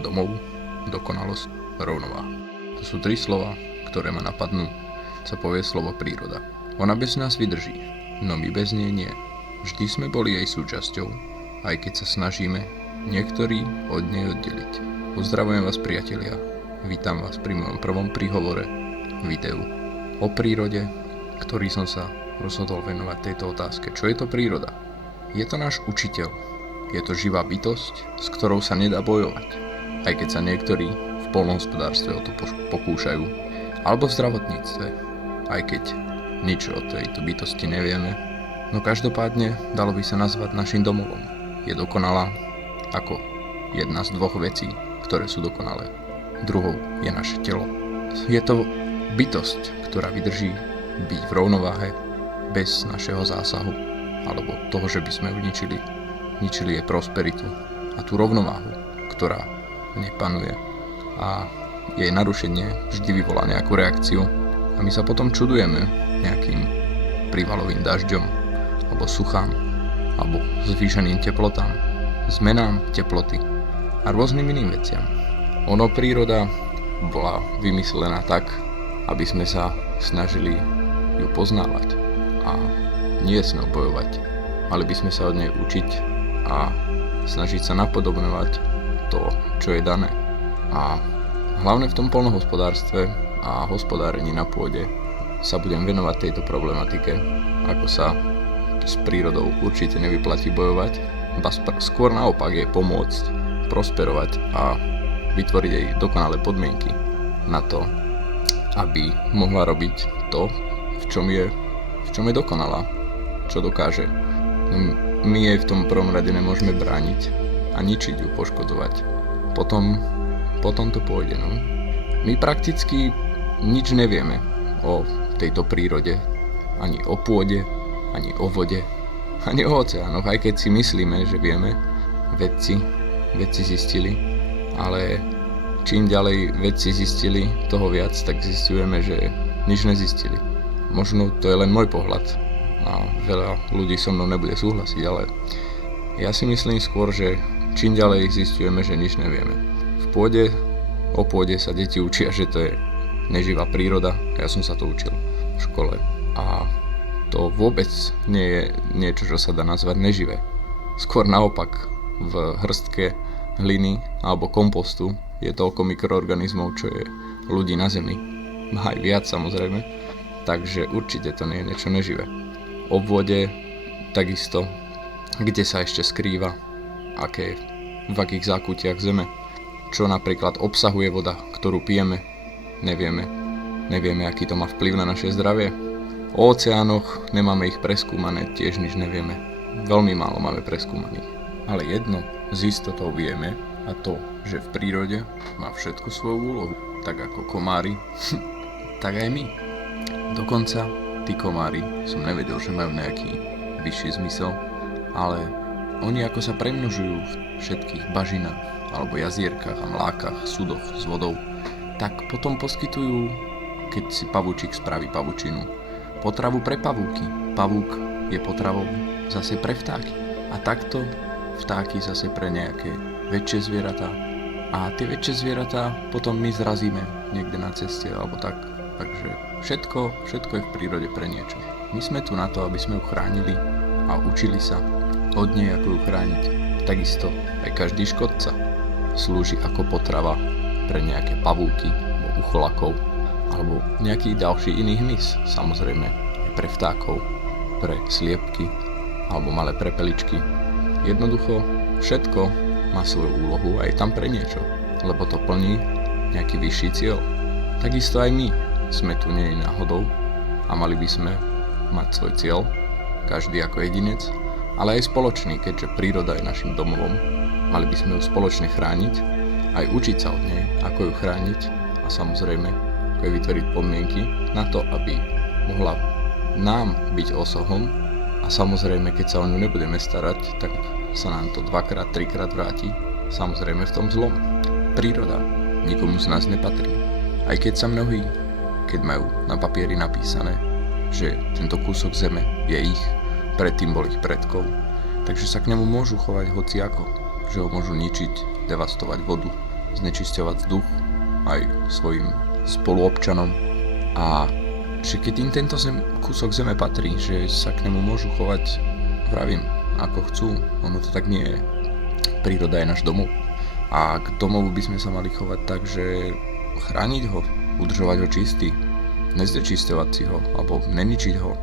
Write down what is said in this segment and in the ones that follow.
domov, dokonalosť, rovnováha. To sú 3 slova, ktoré ma napadnú, sa povie slovo príroda. Ona bez nás vydrží, no my bez nej nie. Vždy sme boli jej súčasťou, aj keď sa snažíme niektorí od nej oddeliť. Pozdravujem vás, priatelia, vítam vás pri mojom prvom príhovore videu o prírode, ktorý som sa rozhodol venovať tejto otázke. Čo je to príroda? Je to náš učiteľ, je to živá bytosť, s ktorou sa nedá bojovať, aj keď sa niektorí v poľnohospodárstve o to pokúšajú, alebo v zdravotníctve, aj keď nič o tejto bytosti nevieme. No každopádne dalo by sa nazvať našim domovom. Je dokonalá ako jedna z 2 vecí, ktoré sú dokonalé. Druhou je naše telo. Je to bytosť, ktorá vydrží byť v rovnováhe bez našeho zásahu, alebo toho, že by sme ju ničili jej prosperitu a tú rovnováhu, ktorá v nej panuje. A jej narušenie vždy vyvolá nejakú reakciu a my sa potom čudujeme nejakým prívalovým dažďom, alebo suchám, alebo zvýšeným teplotám, zmenám teploty a rôznym iným veciam. Ono príroda bola vymyslená tak, aby sme sa snažili ju poznávať a nie s ňou bojovať. Mali by sme sa od nej učiť a snažiť sa napodobňovať to, čo je dané. A hlavne v tom poľnohospodárstve a hospodárení na pôde sa budem venovať tejto problematike, ako sa s prírodou určite nevyplatí bojovať, skôr naopak je pomôcť, prosperovať a vytvoriť jej dokonalé podmienky na to, aby mohla robiť to, v čom je dokonalá, čo dokáže. My jej v tom prvom rade nemôžeme brániť a ničiť ju, poškodzovať. Potom to pôjde. No. My prakticky nič nevieme o tejto prírode, ani o pôde, ani o vode, ani o oceánoch, aj keď si myslíme, že vieme, vedci zistili, ale čím ďalej vedci zistili toho viac, tak zistujeme, že nič nezistili. Možno to je len môj pohľad a veľa ľudí so mnou nebude súhlasiť, ale ja si myslím skôr, že čím ďalej zistujeme, že nič nevieme. O pôde sa deti učia, že to je neživá príroda, a ja som sa to učil v škole. A to vôbec nie je niečo, čo sa dá nazvať neživé. Skôr naopak, v hrstke hliny alebo kompostu je toľko mikroorganizmov, čo je ľudí na zemi. Aj viac samozrejme, takže určite to nie je niečo neživé. O vode takisto, kde sa ešte skrýva, v akých zákutiach zeme, čo napríklad obsahuje voda, ktorú pijeme, nevieme, aký to má vplyv na naše zdravie. O oceánoch nemáme ich preskúmané, tiež nič nevieme. Veľmi málo máme preskúmaných. Ale jedno z istotou vieme, a to, že v prírode má všetko svoju úlohu. Tak ako komári, tak aj my. Dokonca tí komári som nevedel, že majú nejaký vyšší zmysel, ale oni ako sa premnožujú v všetkých bažinách alebo jazierkach a mlákach, súdoch s vodou, tak potom poskytujú, keď si pavúčik spraví pavučinu, potravu pre pavúky. Pavúk je potravou zase pre vtáky. A takto vtáky zase pre nejaké väčšie zvieratá. A tie väčšie zvieratá potom my zrazíme niekde na ceste alebo tak. Takže všetko je v prírode pre niečo. My sme tu na to, aby sme ju chránili a učili sa od nej, ako ju chrániť. Takisto aj každý škodca slúži ako potrava pre nejaké pavúky alebo ucholakov alebo nejaký ďalší iný hmyz, samozrejme aj pre vtákov, pre sliepky alebo malé prepeličky. Jednoducho všetko má svoju úlohu a je tam pre niečo, lebo to plní nejaký vyšší cieľ. Takisto aj my sme tu nie náhodou a mali by sme mať svoj cieľ, každý ako jedinec, ale aj spoločný, keďže príroda je našim domovom. Mali by sme ju spoločne chrániť, aj učiť sa od nej, ako ju chrániť a samozrejme ako jej vytvoriť podmienky na to, aby mohla nám byť osohom a samozrejme, keď sa o ňu nebudeme starať, tak sa nám to 2-3 krát vráti, samozrejme v tom zlom. Príroda nikomu z nás nepatrí. Aj keď sa mnohí, keď majú na papieri napísané, že tento kúsok zeme je ich, predtým bol ich predkov, takže sa k nemu môžu chovať hociako, že ho môžu ničiť, devastovať vodu, znečisťovať vzduch aj svojim spoluobčanom a že keď im tento kúsok zeme patrí, že sa k nemu môžu chovať, vravím, ako chcú, ono to tak nie je. Príroda je náš domov a k domovu by sme sa mali chovať tak, že chrániť ho, udržovať ho čistý, neznečisťovať si ho alebo neničiť ho.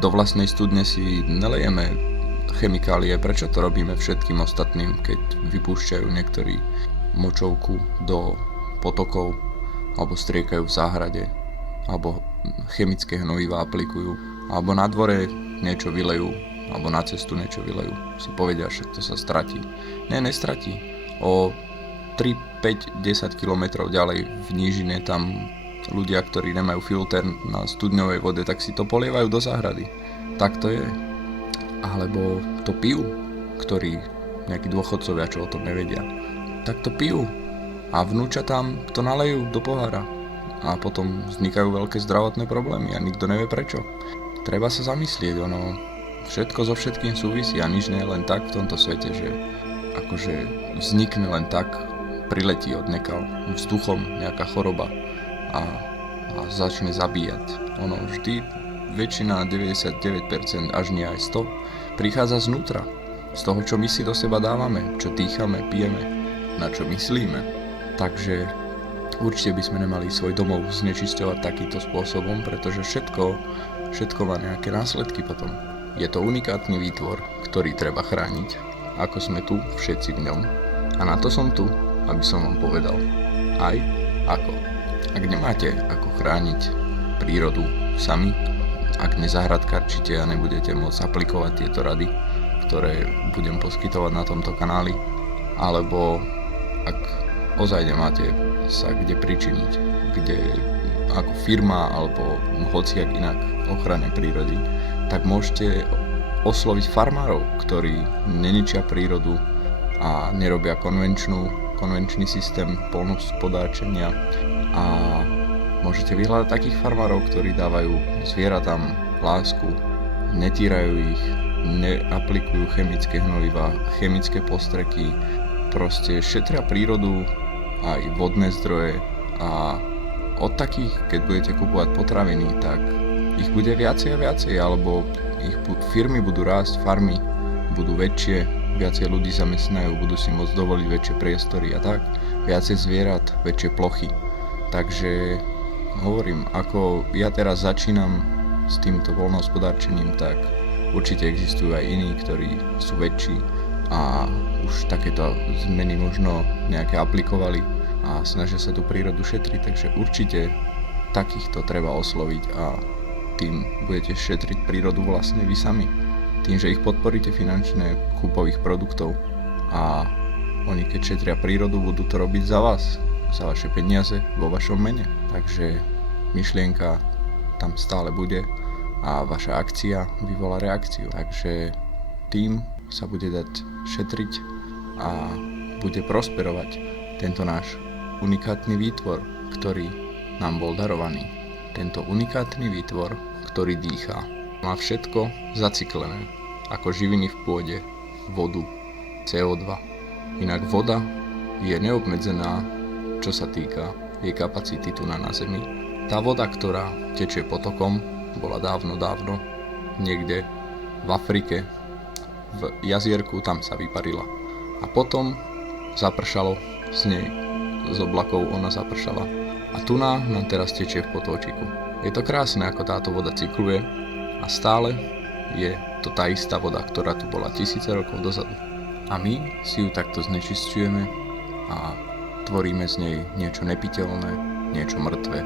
Do vlastnej studne si nelejeme chemikálie, prečo to robíme všetkým ostatným, keď vypúšťajú niektorí močovku do potokov alebo striekajú v záhrade alebo chemické hnojivá aplikujú alebo na dvore niečo vylejú alebo na cestu niečo vylejú. Si povedia, že to sa stratí. Nestratí. O 3, 5, 10 km ďalej v nížine tam ľudia, ktorí nemajú filter na studňovej vode, tak si to polievajú do záhrady. Tak to je. Alebo to pijú, ktorí nejakí dôchodcovia, čo o tom nevedia. Tak to pijú. A vnúčatám to nalejú do pohára. A potom vznikajú veľké zdravotné problémy a nikto nevie prečo. Treba sa zamyslieť, všetko so všetkým súvisí a nič nie je len tak v tomto svete, že akože vznikne len tak, priletí odnekal vzduchom nejaká choroba a začne zabíjať. Vždy väčšina, 99%, až nie aj 100%, prichádza znútra. Z toho, čo my si do seba dávame, čo dýchame, pijeme, na čo myslíme. Takže určite by sme nemali svoj domov znečisťovať takýmto spôsobom, pretože všetko má nejaké následky potom. Je to unikátny výtvor, ktorý treba chrániť, ako sme tu všetci v ňom. A na to som tu, aby som vám povedal aj ako. Ak nemáte ako chrániť prírodu sami, ak nezahradkarčíte a nebudete môcť aplikovať tieto rady, ktoré budem poskytovať na tomto kanáli, alebo ak ozaj nemáte sa kde pričiniť, kde ako firma alebo hociak inak ochrane prírody, tak môžete osloviť farmárov, ktorí neničia prírodu a nerobia konvenčný systém poľnohospodárčenia, a môžete vyhľadať takých farmárov, ktorí dávajú zvieratám lásku, netírajú ich, neaplikujú chemické hnojivá, chemické postreky, proste šetria prírodu aj vodné zdroje. A od takých, keď budete kupovať potraviny, tak ich bude viacej a viacej, alebo ich firmy budú rásť, farmy budú väčšie, viacej ľudí zamestnajú, budú si môcť dovoliť väčšie priestory a tak, viacej zvierat, väčšie plochy. Takže hovorím, ako ja teraz začínam s týmto voľnohospodárčením, tak určite existujú aj iní, ktorí sú väčší a už takéto zmeny možno nejaké aplikovali a snažia sa tú prírodu šetriť, takže určite takýchto treba osloviť a tým budete šetriť prírodu vlastne vy sami. Tým, že ich podporíte finančne kúpových produktov a oni keď šetria prírodu, budú to robiť za vás, za vaše peniaze vo vašom mene. Takže myšlienka tam stále bude a vaša akcia vyvolá reakciu. Takže tým sa bude dať šetriť a bude prosperovať tento náš unikátny výtvor, ktorý nám bol darovaný. Tento unikátny výtvor, ktorý dýchá, má všetko zacyklené, ako živiny v pôde, vodu, CO2. Inak voda je neobmedzená, čo sa týka jej kapacity tu na Zemi. Tá voda, ktorá tečie potokom, bola dávno niekde v Afrike, v jazierku, tam sa vyparila. A potom zapršalo z nej, z oblakov ona zapršala. A tu nám teraz tečie v potočiku. Je to krásne, ako táto voda cykluje a stále je to tá istá voda, ktorá tu bola tisíce rokov dozadu. A my si ju takto znečisťujeme a tvoríme z nej niečo nepiteľné, niečo mŕtve,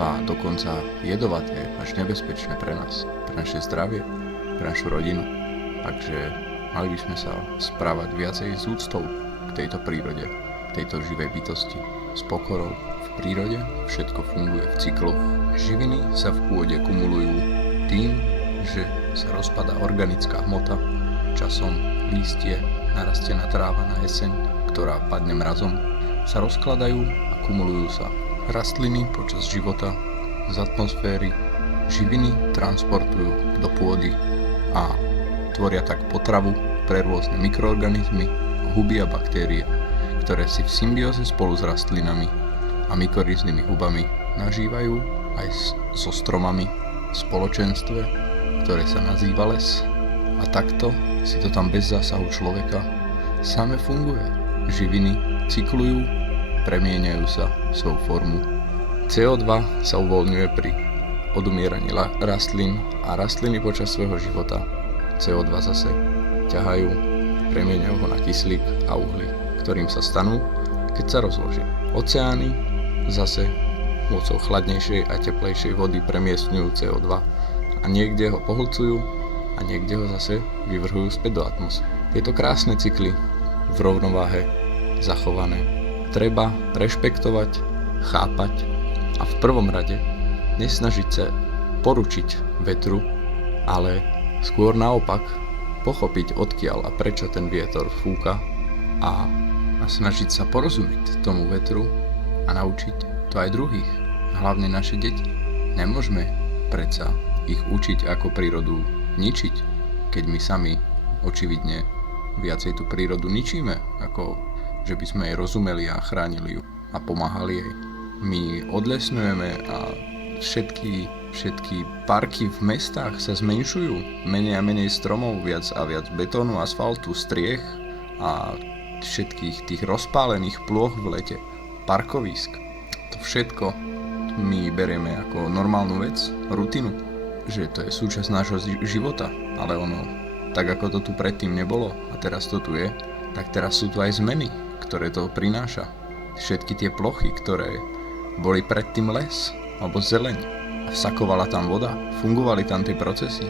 ba dokonca jedovaté, až nebezpečné pre nás, pre naše zdravie, pre našu rodinu. Takže mali by sme sa správať viacej s úctou k tejto prírode, k tejto živej bytosti, s pokorou. V prírode všetko funguje v cykloch. Živiny sa v pôde kumulujú tým, že sa rozpadá organická hmota, časom lístie, narastená tráva na jeseň, ktorá padne mrazom, sa rozkladajú a kumulujú sa rastliny počas života z atmosféry, živiny transportujú do pôdy a tvoria tak potravu pre rôzne mikroorganizmy, huby a baktérie, ktoré si v symbióze spolu s rastlinami a mykoríznymi hubami nažívajú aj so stromami v spoločenstve, ktoré sa nazýva les. A takto si to tam bez zásahu človeka same funguje. Živiny cyklujú, premieňajú sa svoju formu. CO2 sa uvoľňuje pri odumieraní rastlín a rastliny počas svojho života CO2 zase ťahajú, premieňajú ho na kyslík a uhlík, ktorým sa stanú, keď sa rozložia. Oceány zase mocou chladnejšej a teplejšej vody premiestňujú CO2 a niekde ho pohlcujú a niekde ho zase vyvrhujú späť do atmosféry. Tieto krásne cykly v rovnováhe zachované treba rešpektovať, chápať a v prvom rade nesnažiť sa poručiť vetru, ale skôr naopak pochopiť, odkiaľ a prečo ten vietor fúka a snažiť sa porozumieť tomu vetru a naučiť to aj druhých, hlavne naše deti. Nemôžeme predsa ich učiť, ako prírodu ničiť, keď my sami očividne viacej tú prírodu ničíme, ako že by sme jej rozumeli a chránili ju a pomáhali jej. My odlesňujeme a všetky parky v mestách sa zmenšujú. Menej a menej stromov, viac a viac betónu, asfaltu, striech a všetkých tých rozpálených plôch v lete, parkovísk. To všetko my berieme ako normálnu vec, rutinu, že to je súčasť nášho života, ale ono, tak ako to tu predtým nebolo a teraz to tu je, tak teraz sú tu aj zmeny, ktoré to prináša. Všetky tie plochy, ktoré boli predtým les alebo zeleň a vsakovala tam voda, fungovali tam tie procesy.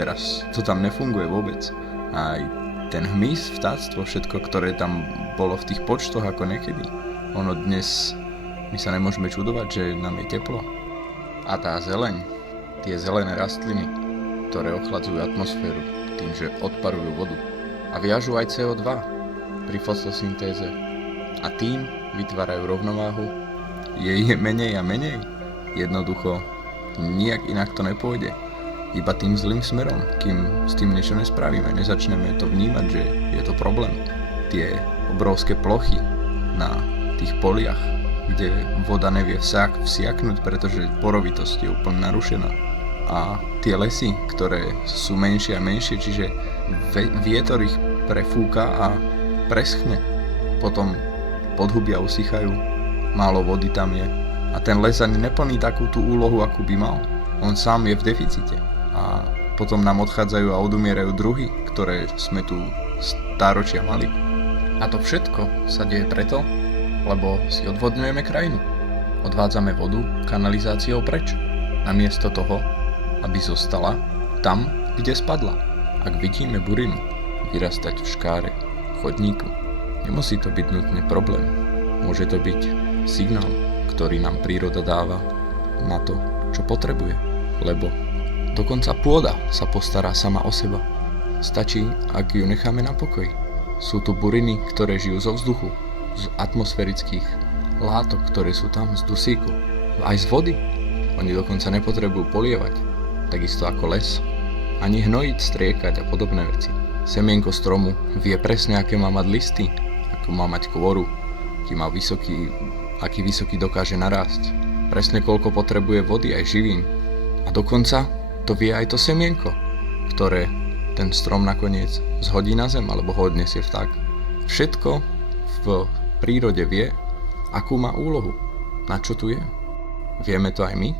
Teraz to tam nefunguje vôbec. Aj ten hmyz, vtáctvo, všetko, ktoré tam bolo v tých počtoch ako niekedy. Ono dnes, my sa nemôžeme čudovať, že nám je teplo. A tá zeleň, tie zelené rastliny, ktoré ochladzujú atmosféru tým, že odparujú vodu a viažú aj CO2 pri fotosyntéze a tým vytvárajú rovnováhu, je menej a menej. Jednoducho nijak inak to nepôjde. Iba tým zlým smerom, kým s tým niečo nespravíme, nezačneme to vnímať, že je to problém. Tie obrovské plochy na tých poliach, kde voda nevie vsiaknúť, pretože porovitosť je úplne narušená. A tie lesy, ktoré sú menšie a menšie, čiže vietor ich prefúka a preschne. Potom podhubia usychajú, málo vody tam je a ten les ani neplní takú tú úlohu, akú by mal. On sám je v deficite a potom nám odchádzajú a odumierajú druhy, ktoré sme tu stáročia mali. A to všetko sa deje preto, lebo si odvodňujeme krajinu. Odvádzame vodu kanalizáciou preč, namiesto toho, aby zostala tam, kde spadla. Ak vidíme burinu vyrastať v škáre chodníku, nemusí to byť nutne problém. Môže to byť signál, ktorý nám príroda dáva na to, čo potrebuje. Lebo dokonca pôda sa postará sama o seba. Stačí, ak ju necháme na pokoji. Sú tu buriny, ktoré žijú zo vzduchu, z atmosférických látok, ktoré sú tam, z dusíku, aj z vody. Oni dokonca nepotrebujú polievať, takisto ako les. Ani hnojiť, striekať a podobné veci. Semienko stromu vie presne, aké má mať listy, ako má mať kôru, aký vysoký dokáže narásť. Presne koľko potrebuje vody aj živín. A dokonca to vie aj to semienko, ktoré ten strom nakoniec zhodí na zem alebo ho odniesie vták. Všetko v prírode vie, akú má úlohu, na čo tu je. Vieme to aj my?